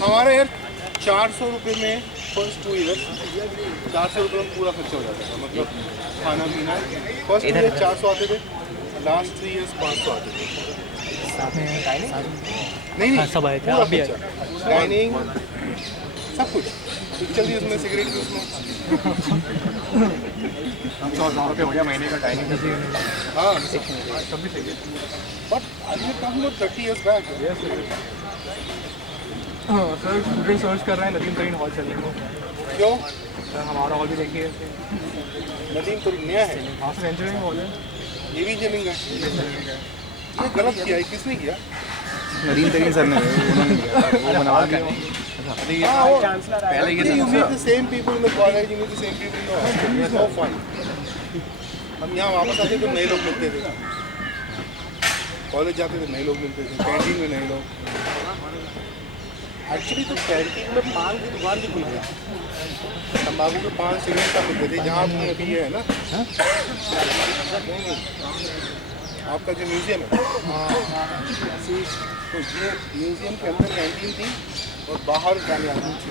हमारे यार 400 रुपये में फर्स्ट 2 ईयर्स 400 रुपये में पूरा खर्चा हो जाता था, मतलब खाना पीना। फर्स्ट 2 ईयर 400 आते थे, लास्ट 3 ईयर्स 500 आते थे। नहीं नहीं सब आए थे, पूरा आप भी आए। खर्चा, डाइनिंग सब कुछ, पिक्चर भी उसमें, सिगरेट भी उसमें। 100 रुपये हो गया महीने का डाइनिंग। हाँ सब भी सही है। But I am talking about 30 years back. हाँ सर, स्टूडेंट सर्च कर रहे हैं नदीम तरीन हॉल चलने को। क्यों? सर हमारा हॉल भी देखिए। नदीम तो नया है, हाँ सर, इंजीनियरिंग हॉल है। ये भी इंजीनियरिंग है। ये गलत किया है, किसने किया? नदीम तरीन सर ने, उन्होंने किया, वो बनवा के। पहले ये you meet the same people in the college, you meet the same people in the hostel. It's no fun. हम यहाँ वापस आते तो नए लोग मिलते थे, कॉलेज जाते थे नए लोग मिलते थे, कैंटीन में नए लोग। एक्चुअली तो कैंटीन में पान की दुकान भी खुल गई, तम्बाकू के पान सिगरेट का मिलते थे, जहाँ आपने अभी है ना। नहीं, आपका जो म्यूजियम है, तो ये म्यूजियम के अंदर कैंटीन थी और बाहर जाने आती थी,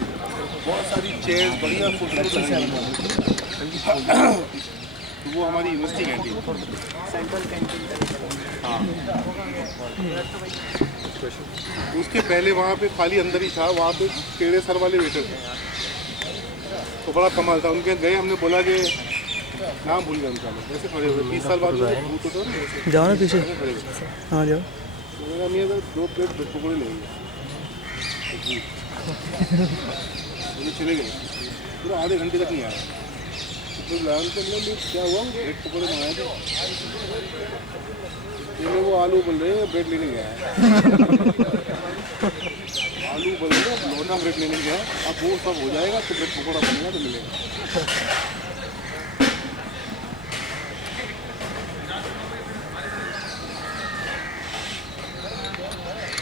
बहुत सारी चेयर्स बढ़िया खूबसूरत लगाई। तो वो हमारी यूनिवर्सिटी कैंटीन, सेंट्रल कैंटीन। हाँ, उसके पहले वहाँ पे खाली अंदर ही था, वहाँ पे टेढ़े सर वाले वेटर थे, तो बड़ा कमाल था। उनके गए, हमने बोला कि नाम भूल गया उनका, वैसे खड़े हुए 20 साल बाद जाओ ना पीछे। खड़े हुए। हाँ जाओ। मेरा नहीं है, 2 प्लेट पकौड़े लेंगे, चले गए, पूरा आधे घंटे तक नहीं आया। तो क्या हुआ, ब्रेड पकौड़े मंगाए थे, ये वो आलू बोल रहे हैं ब्रेड लेने गया है। आलू बोल रहे हैं लोना ब्रेड लेने गया है, अब वो सब हो जाएगा तो ब्रेड पकौड़ा बनेगा तो मिलेगा।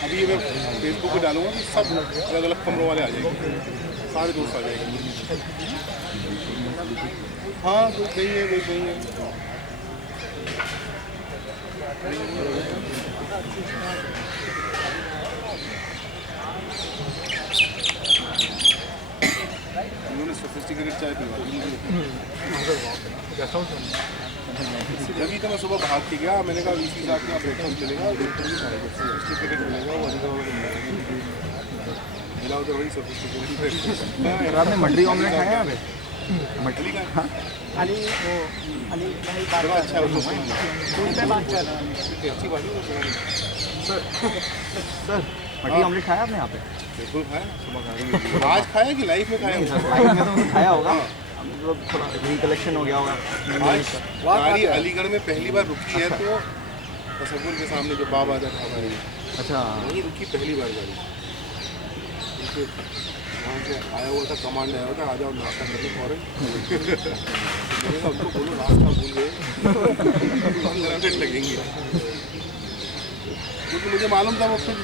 अभी मैं फेसबुक पे डालूंगा कि सब अलग अलग कमरों वाले आ जाएंगे, सारे दोस्त आ जाएंगे। हाँ कोई सही है, कोई सही है। उन्होंने सोफिस्टिकेटेड चाय पीवा, जब तो मैं सुबह भाग के गया, मैंने कहा वीसी साहब के यहाँ ब्रेकफास्ट मिलेगा, सोफिस्टिकेटेड मिलेगा, वो मिला उधर वही सोफिस्टिकेटेड। आपने मटरी ऑमलेट खाया यहाँ पे? मटली का अली वो अली बड़ा अच्छा है, उसको बात कर रहा है, अच्छी बात है। सर मटरी ऑमलेट खाया आपने यहाँ पे? बिल्कुल खाया, सुबह खाया। आज खाया कि लाइफ में खाया? लाइफ में तो खाया होगा, मतलब थोड़ा रिकलेक्शन हो गया होगा। आज गाड़ी अलीगढ़ में पहली बार रुकी है, तो तसव्वुर के सामने जो बाबा था हमारे, अच्छा वहीं रुकी पहली बार गाड़ी। वहाँ से आया हुआ था, कमांड आया हुआ था, आ जाओ नाश्ता करने फौरन। हमको बोलो रास्ता भूल गए, 15 मिनट लगेंगे, क्योंकि मुझे मालूम था वो फिर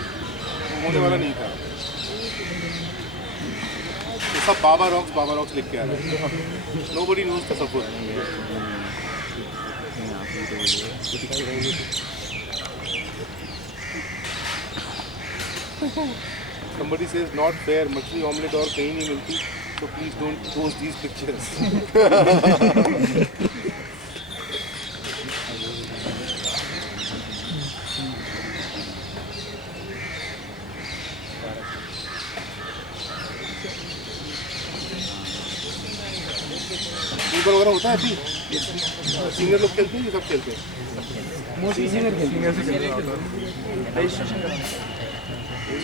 होने वाला नहीं था। तो सब बाबा रॉक्स लिख के आ रहे हैं। नोबडी नोज तसव्वुर। Somebody says not fair, मछली ऑमलेट और कहीं नहीं मिलती, so please don't post these pictures. Football वगैरह होता है अभी? सीनियर लोग खेलते हैं, ये सब खेलते हैं? सीनियर से खेलते हैं।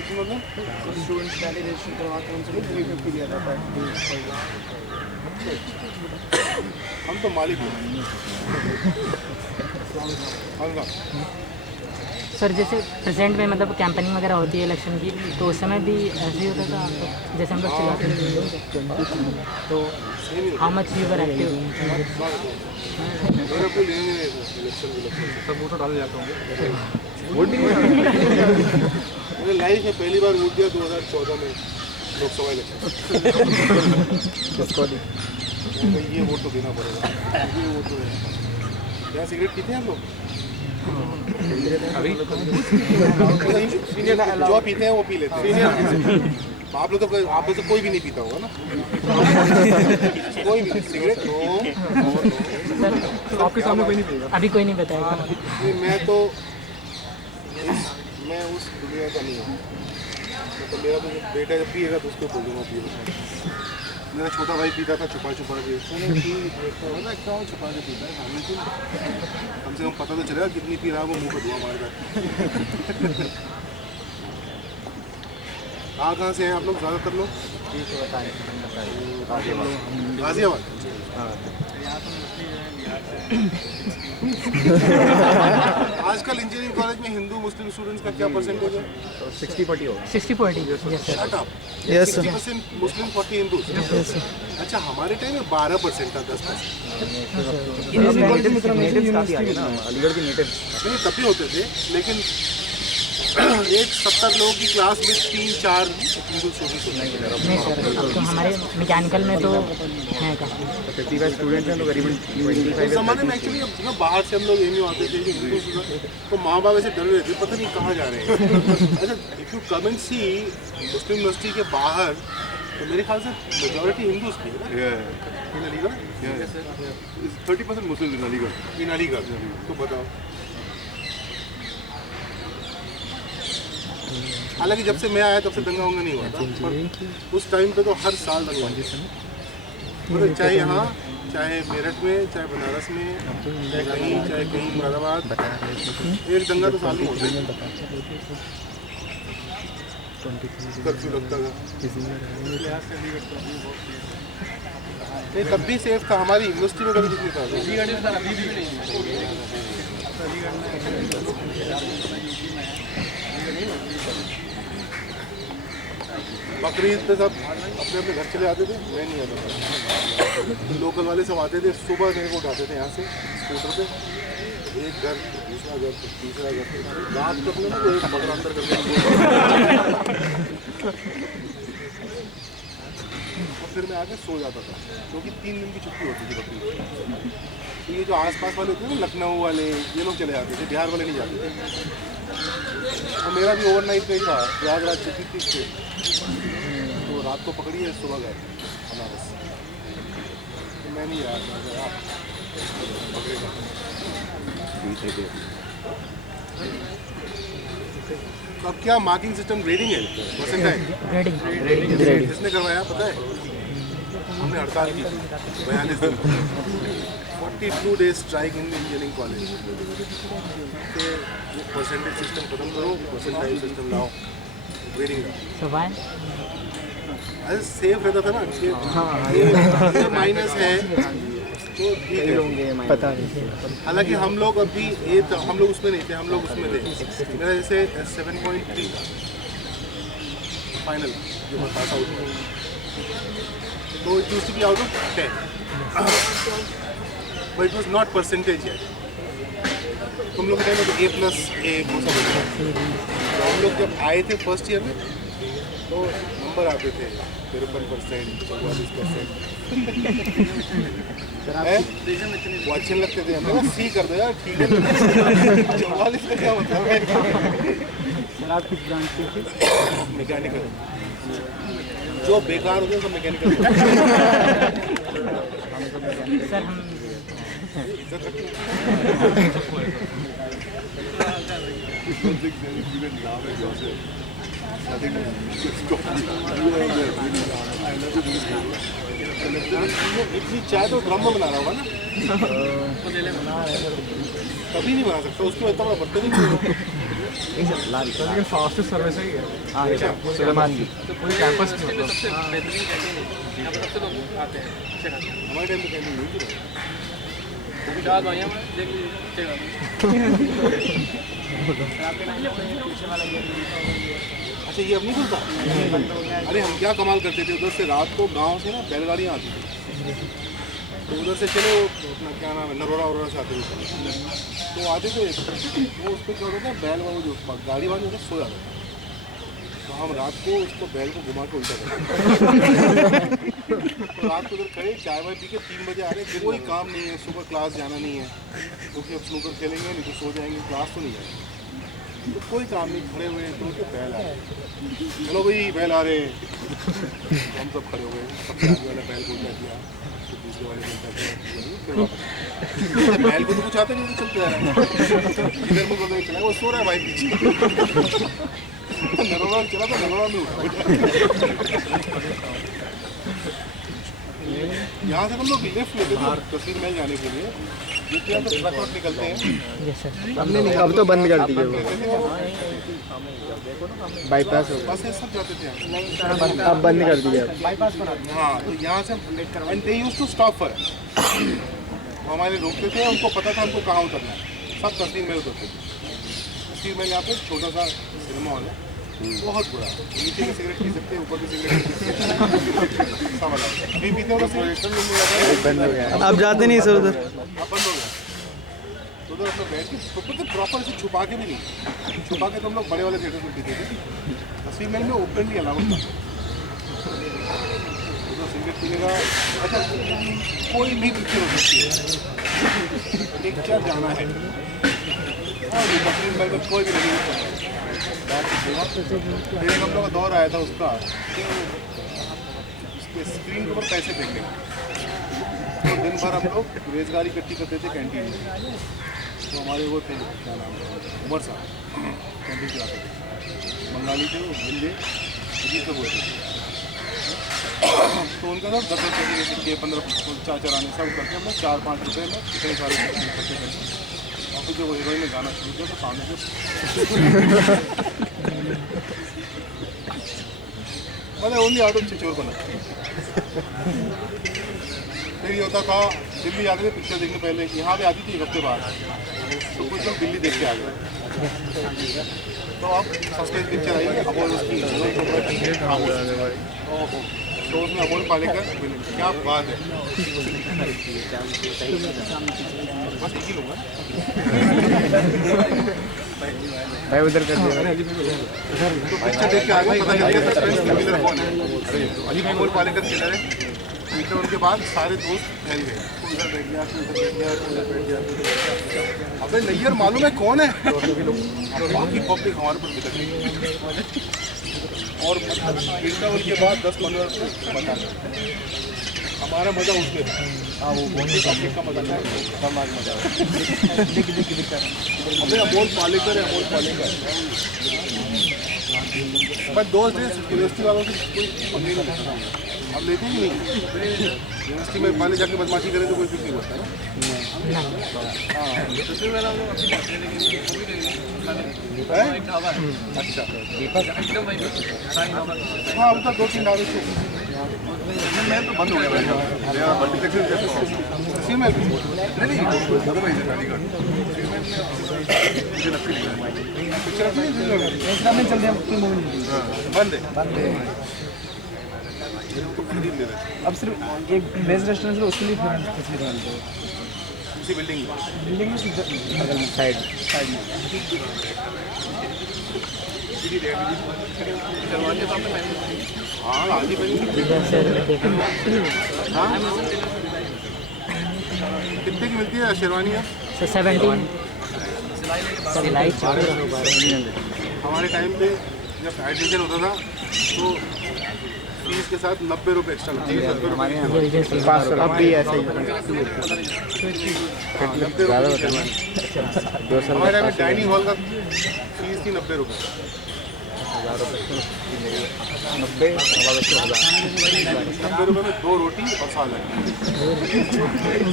स्टूडेंट्स पहले रजिस्ट्रेशन करवाते हैं, उनसे 350 दिया जाता है। हम तो मालिक हैं। सर जैसे प्रेजेंट में मतलब कैंपेनिंग वगैरह होती है इलेक्शन की, तो उस समय भी ऐसे ही होता था जैसे हम लोग चिल्लाते थे, तो how much you were active? सब वोट डाले जाते होंगे। मैंने लाइफ में पहली बार वोट दिया 2014 में लोकसभा इलेक्शन। ये वोट तो देना पड़ेगा, ये वोट तो देना पड़ेगा। क्या सिगरेट पीते हैं आप लोग? अभी जो पीते हैं वो पी लेते हैं। आप लोग तो कोई भी नहीं पीता होगा ना कोई भी नहीं, सिगरेट नो आपके सामने कोई नहीं पिएगा। अभी कोई नहीं बताएगा। नहीं, मैं उस दुनिया का नहीं हूँ। मतलब मेरा तो बेटा जब पिएगा तो उसको बोलूँगा पिएगा। मेरा छोटा भाई पीता था छुपा के ना छुपा के पीता है सामने से, कम से कम पता तो चलेगा कितनी पी रहा है, वो मुँह पर धुआं मारेगा। कहाँ से हैं आप लोग ज़्यादातर लोग? गाजियाबाद। आजकल इंजीनियरिंग कॉलेज में हिंदू मुस्लिम स्टूडेंट्स का क्या परसेंटेज है? 60-40 होगा। 60-40 yes sir. Shut up. Yes, sir. 60% मुस्लिम 40 हिंदू। अच्छा हमारे टाइम में 12% था 10%। नेटिव काफ़ी आगे ना, अलीगढ़ की नेटिव। नहीं तब भी होते थे लेकिन एक 70 लोगों की क्लास में 3-4 हिंदू स्टूडेंट्स होते हैं। नहीं सर, अब तो हमारे मैकेनिकल में तो हैं काफ़ी। 55 स्टूडेंट्स हैं तो करीबन उस 25 जमाने में एक्चुअली ना बाहर से हम लोग एम आते थे जो हिंदू तो माँ बाप ऐसे डर रहे थे पता नहीं कहाँ जा रहे हैं। अच्छा if you come and see Muslim University के बाहर तो मेरे ख्याल से मेजॉरिटी हिंदूज की है ना इन अलीगढ़ 30% मुस्लिम इन अलीगढ़ तो बताओ। हालांकि जब से मैं आया तब से दंगा वंगा नहीं हुआ था पर उस टाइम पे तो हर साल दंगा होता था। मतलब चाहे यहाँ चाहे मेरठ में चाहे बनारस में चाहे कहीं मुरादाबाद एक दंगा तो साल में होता है। कर्फ्यू लगता था नहीं तब भी सेफ था हमारी यूनिवर्सिटी में कभी कुछ नहीं था। बकरीद पे सब अपने अपने घर चले आते थे मैं नहीं आता था। लोकल वाले सब आते थे सुबह मेरे को उठाते थे यहाँ से स्कूटर पे एक घर दूसरा घर तीसरा घर रात को अपने ना एक बकरा अंदर करके और फिर मैं आके सो जाता था क्योंकि 3 दिन की छुट्टी होती थी बकरीद। तो ये जो आसपास वाले होते हैं ना लखनऊ वाले ये लोग चले जाते थे बिहार वाले नहीं जाते थे। और मेरा भी ओवरनाइट का ही था प्रयागराज छुट्टी थी तो रात को पकड़ी है सुबह गए बनारस तो मैं नहीं आया आप पकड़ेगा। तो अब क्या मार्किंग सिस्टम ग्रेडिंग है परसेंटाइल रेडी किसने करवाया पता है? हमने हड़ताल की 42 दिन 42 days strike in engineering college के परसेंटेज सिस्टम खत्म करो परसेंटाइल सिस्टम लाओ ग्रेडिंग लाओ। सो व्हाई अरे सेफ रहता था ना कि माइनस है तो ठीक है पता नहीं। हालांकि हम लोग अभी ये तो हम लोग उसमें नहीं थे हम लोग उसमें थे मेरा जैसे 7.3 फाइनल जो मैं पास आउट हुआ तो it used to be out of 10 but it was not percentage है। तुम लोग के टाइम में तो A+ वो सब होता था। तो हम लोग जब आए थे फर्स्ट ईयर में तो नंबर आते थे 53% 44% वो अच्छे लगते थे हमें सी कर दो यार ठीक है 44 का क्या मतलब है? सर आप किस ब्रांच के थे? मैकेनिकल जो बेकार होते हैं सब मैकेनिकल सर हम इतनी चाय तो ड्रम में बना रहा होगा ना कभी नहीं बना सकता उसको इतना बड़ा बर्तन ही नहीं होगा। लेकिन फास्टेस्ट सर्विस है ये। सुलेमान की पूरी कैंपस में मतलब हमारे टाइम में कैंटीन नहीं थी। अच्छा ये अब नहीं खुलता? अरे हम क्या कमाल करते थे उधर से रात को गांव से ना बैलगाड़ियाँ आती थी तो उधर से चलो अपना क्या नाम है नरोड़ा वरोड़ा से आते थे तो आते थे तो उस पर क्या होता था बैल वाला जो गाड़ी वाले उधर सो जाता था तो हम रात को उसको बैल को घुमा के उल्टा करते तो रात को उधर खड़े चाय वाय पी के 3 बजे आ रहे कोई काम नहीं है सुबह क्लास जाना नहीं है क्योंकि अब स्नूकर खेलेंगे नहीं तो सो जाएंगे क्लास तो नहीं जाएंगे तो कोई काम नहीं खड़े हुए हैं तो बैल आ रहे चलो भाई बैल आ रहे हम सब खड़े हो गए, सबसे आगे वाला बैल बोलता दिया, तो दूसरे वाले बोलता दिया, फिर वापस बैल को तो कुछ आता नहीं, तो चलते आ रहा है। इधर में बोलते चला, वो सो रहा है भाई पीछे। नरोड़ा चला तो नरोड़ा में उठा। यहाँ से हम लोग लेफ्ट लेते थे तस्वीर महल जाने के लिए, जितने यहाँ तो ट्रक वक निकलते हैं। Yes sir. अब तो बंद कर दिए वो बाईपास हो बस ये सब जाते थे यहाँ। अब बंद कर दिया हाँ, तो यहाँ से and they used to stop for हमारे रोकते थे, उनको पता था हमको कहाँ उतरना है। सब तस्वीर महल उतरते थे। तस्वीर महल यहाँ पे छोटा सा सिनेमा हॉल है, बहुत बुरा। नीचे की सिगरेट पी सकते हैं, ऊपर की सिगरेट पी सकते हैं, सब अलग। अभी पीते हो तो सिगरेट बंद हो गया आप जाते नहीं सर उधर? बंद हो गया। तो उधर अपना बैठ के प्रॉपर से छुपा के भी नहीं, छुपा के तो हम लोग बड़े वाले थिएटर में पीते थे। तस्वीर महल में ओपनली अलाउड था। सिगरेट पीने का अच्छा कोई भी पिक्चर हो सकती है, पिक्चर जाना है और तस्वीर महल में कोई भी नहीं होता। फिर हम लोग का दौर आया था उसका कि उसके स्क्रीन के ऊपर पैसे फेंकने का, तो दिन भर हम लोग रोजगारी इकट्ठी करते थे कैंटीन में। तो हमारे वो थे क्या नाम है उमर साहब, कैंटीन चलाते थे, बंगाली थे वो, हिंदी अजीब से बोलते थे। तो उनका सब 10 रुपये के सिक्के 15 4 आने सब करके हम लोग 4-5 रुपये में इतने सारे करते थे। और फिर जब वो हीरोइन ने गाना शुरू किया तो सामने से मैंने ओनली आउट ऑफ चिचोर बना। फिर ये होता था दिल्ली आते थे पिक्चर देखने पहले, यहाँ पे आती थी 1 हफ्ते बाद, तो कुछ लोग दिल्ली देख के आ गए। तो अब सस्पेंस पिक्चर आई अब और उसकी तो उसमें अमोल पालेकर क्या बात है, बस एक ही लूँगा भाई उधर कर दिया। तो पिक्चर देख के आ गए, पता चल गया सस्पेंस किलर कौन है। अमोल पालेकर किलर है। फिर उनके बाद सारे दोस्त फैल गए, उधर बैठ गया, उधर बैठ गया, उधर बैठ गया। अबे नैयर मालूम है कौन है, बाकी पब्लिक हमारे पर बितक गई। और इंटरवल के बाद 10-15 बता हमारा मजा उसमें था। हाँ वो पब्लिक का मजा था, खतरनाक मजा। अबे अमोल पालेकर है, अमोल पालेकर। बट दोस्त यूनिवर्सिटी वालों से कोई पंगे नहीं लेता, अब लेते ही नहीं। यूनिवर्सिटी में पहले जाके बदमाशी करें तो कोई कुछ नहीं होता है। अच्छा हाँ अब तक 2-3 ढाबे थे, मैं तो बंद हो गया। बंद है अब सिर्फ एक वेज रेस्टोरेंट है उसके लिए तस्वीर डालते हो उसी बिल्डिंग में बगल में साइड में हाँ आधी बनी। हाँ कितने की मिलती है शेरवानी? 17 सिलाई हमारे टाइम पे जब एडमिशन होता था तो फीस के साथ 90 रुपये एक्स्ट्रा लगते थे। 90 रुपये अब भी ऐसे ही हमारे टाइम में डाइनिंग हॉल का फीस थी 90 रुपये। 90 रुपये में 2 रोटी और सालन,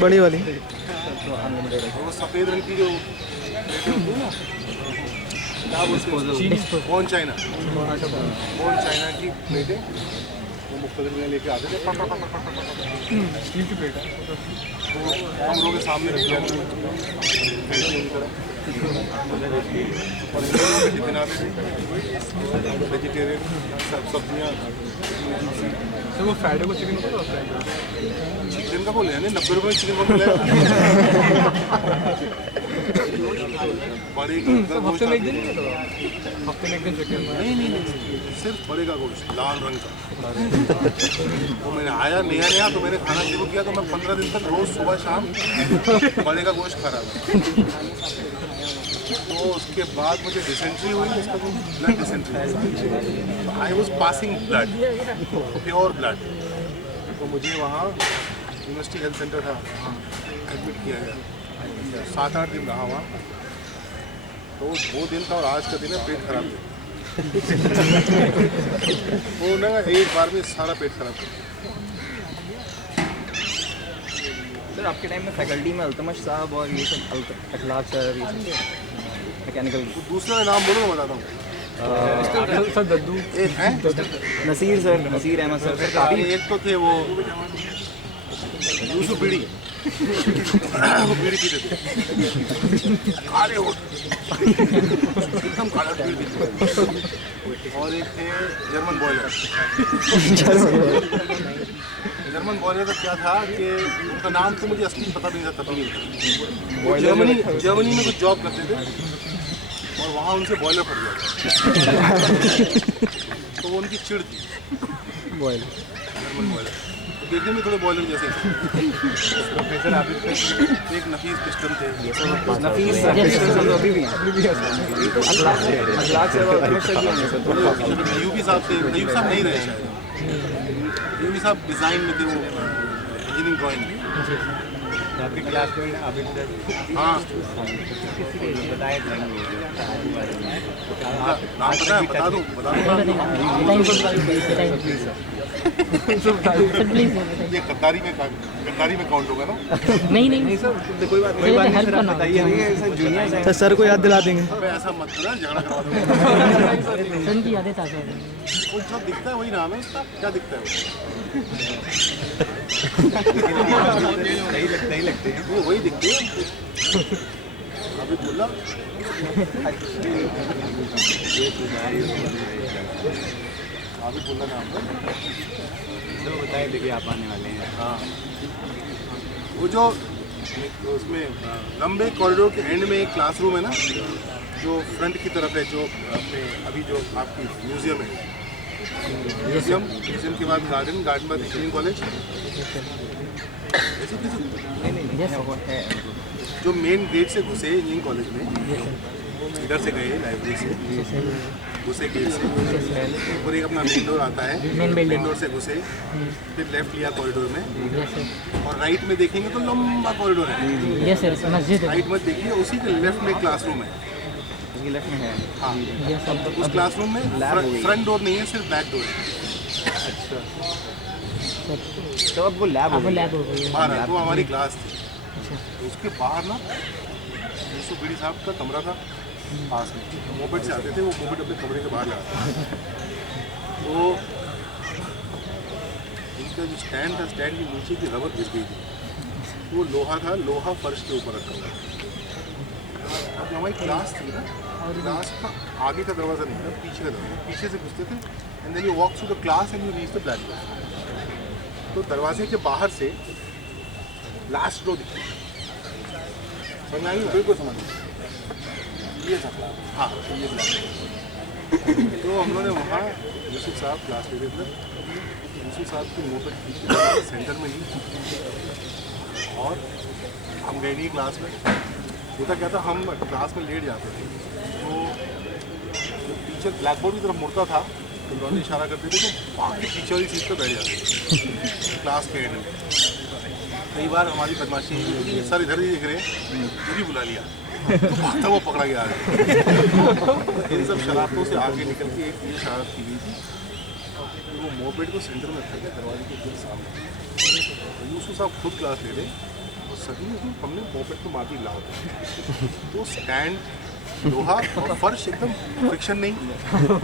बड़ी वाली। वो सफ़ेद रंग की जो प्लेटें होती है ना, क्या बोलते हैं, बॉन चाइना की प्लेटें वो मुख्तलिफ में लेके आते थे। स्टील की प्लेट है तो हम लोगों के सामने रख दिया जितना भी वेजिटेरियन सब्जियाँ। तो वो फ्राइडे को चिकन को चिकन का बोले 90 रुपये में चिकन को मिलेगा। बड़े हफ्ते में एक दिन चिकन नहीं सिर्फ बड़े का गोश्त लाल रंग का। वो मैंने आया नया तो मैंने खाना शुरू किया तो मैं 15 दिन तक रोज सुबह शाम बड़े का गोश्त खा रहा था। तो उसके बाद मुझे डिसेंट्री हुई, उसका blood dysentery, I was passing blood, pure blood. तो मुझे वहाँ यूनिवर्सिटी हेल्थ सेंटर था, वहाँ एडमिट किया गया, 7-8 दिन रहा वहाँ। तो वो दिन था और आज का दिन है पेट खराब था। वो ना एक बार में सारा पेट खराब था। सर आपके टाइम में फैकल्टी में अल्तमश साहब और ये सब अखलाक सर, ये सब मैकेनिकल, दूसरा नाम बोलो मैं बताता हूँ। सर दद्दू, एक है नसीर सर, नसीर अहमद सर, काफ़ी एक तो थे वो यूसुफ बीड़ी, वो बीड़ी पीते थे, काले होठ, एकदम काला बीड़ी पीते थे। और एक थे जर्मन बॉयलर। जर्मन बॉयलर का क्या था कि उनका नाम तो मुझे असली पता नहीं था तभी नहीं था। वो जर्मनी में कुछ जॉब करते थे और वहाँ उनसे बॉयलर फट गया, तो वो उनकी चिड़ थी, बॉयलर, जर्मन बॉयलर। देखने में थोड़े बॉयलर जैसे प्रोफेसर आबिद थे, एक नफीस पिस्टन थे, नफीस सर, पिस्टन सर अभी भी हैं, अखलाक सर और अहमद सर भी होंगे सर। अयूबी साहब थे, अयूब साहब नहीं रहे शायद, अयूबी साहब डिज़ाइन में थे, वो इंजीनियरिंग ड्राइंग में। आपकी क्लास में आबिद सर, हाँ बताए थे नाम पता है, बता दूँ ये गद्दारी में काउंट होगा ना? नहीं सर, कोई बात नहीं हेल्प सर, आप बताइए हमें, सर जूनियर हैं। तो सर को याद दिला देंगे। अबे ऐसा मत करो, झगड़ा करवा दूँगा। सन की यादें ताज़ा हो गई। वो जो दिखता है वही नाम है उसका, क्या दिखता है सही लगते हैं। वो वही दिखते हैं अभी बोला। अभी बोला नाम है, तो बताए देखिए आप आने वाले हैं। हाँ वो जो उसमें लंबे कॉरिडोर के एंड में एक क्लासरूम है ना, जो फ्रंट की तरफ है, जो अपने अभी जो आपकी म्यूजियम है, म्यूजियम के बाद गार्डन बाद इंजीनियरिंग कॉलेज, जो मेन गेट से घुसे इंजीनियरिंग कॉलेज में, इधर से गए लाइब्रेरी से, घुसे गेट से, और एक अपना मेन डोर आता है, मेन डोर से घुसे, फिर लेफ्ट लिया कॉरिडोर में, और राइट में देखेंगे तो लंबा कॉरिडोर है, यस सर, मस्जिद है। राइट मत देखिए, उसी के लेफ्ट में क्लासरूम है। उसकी लेफ्ट में है। हाँ, यस सर। उस क्लासरूम में फ्रंट डोर नहीं है, सिर्फ बैक डोर है। तो अब वो लैब हो वो गई। लैब हो गई है। बाहर है, वो हमारी क्लास थी। तो उसके बाहर ना यूसुफ बीड़ी साहब का कमरा था पास में, मोपेड से आते थे, वो मोपेड अपने कमरे के बाहर लगाते थे। तो इनका जो स्टैंड था, स्टैंड के नीचे की रबर गिर गई थी, वो लोहा था, लोहा फर्श के ऊपर रखा हुआ। अब जो हमारी क्लास थी ना, क्लास का आगे का दरवाज़ा नहीं था, पीछे का दरवाज़ा, पीछे से घुसते थे, and then you walk through the class and you reach the black door. तो दरवाजे के बाहर से लास्ट रो दिखती, समझ आई? बिल्कुल समझ ये था, हाँ ये ब्लैक। तो हम लोगों ने वहाँ यूसुफ साहब क्लास ले रहे थे, यूसुफ साहब की मोटर सेंटर में ली, और हम गए नहीं क्लास में। होता क्या था, हम क्लास में लेट जाते थे, तो टीचर ब्लैक बोर्ड की तरफ मुड़ता था, तो दोनों इशारा करते थे, तो बाकी टीचर वाली सीट पर बैठ जाते थे क्लास के एंड में। कई बार हमारी बदमाशी ये सर इधर ही दिख रहे हैं, मुझे बुला लिया, तो भागता वो पकड़ा गया। इन सब शरारतों से आगे निकल के एक ये शरारत की गई थी, वो मोपेड को सेंटर में रखा गया, दरवाजे के बिल्कुल सामने। यूसुफ साहब खुद क्लास ले रहे, और सभी हमने मोपेड को मार दी लात। तो स्टैंड लोहा और फर्श एकदम फ्रिक्शन नहीं, तो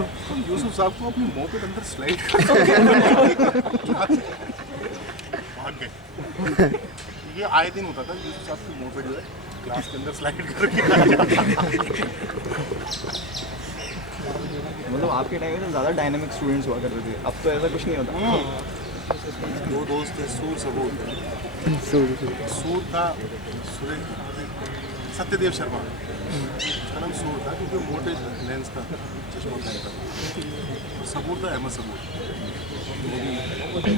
यूसुफ साहब को अपनी मोपेड अंदर स्लाइड कर भाग गए। ये आए दिन होता था, यूसुफ साहब की मोपेड जो है क्लास के अंदर स्लाइड करके मतलब आपके टाइम में तो ज़्यादा डायनामिक स्टूडेंट्स हुआ करते थे, अब तो ऐसा कुछ नहीं होता। दो दोस्त थे, सूर सबूर, सूर था सत्यदेव शर्मा, उसका नाम सूर था क्योंकि मोटे लेंस का चश्मा पहनता था। सबूर था अहमद सबूर, वो भी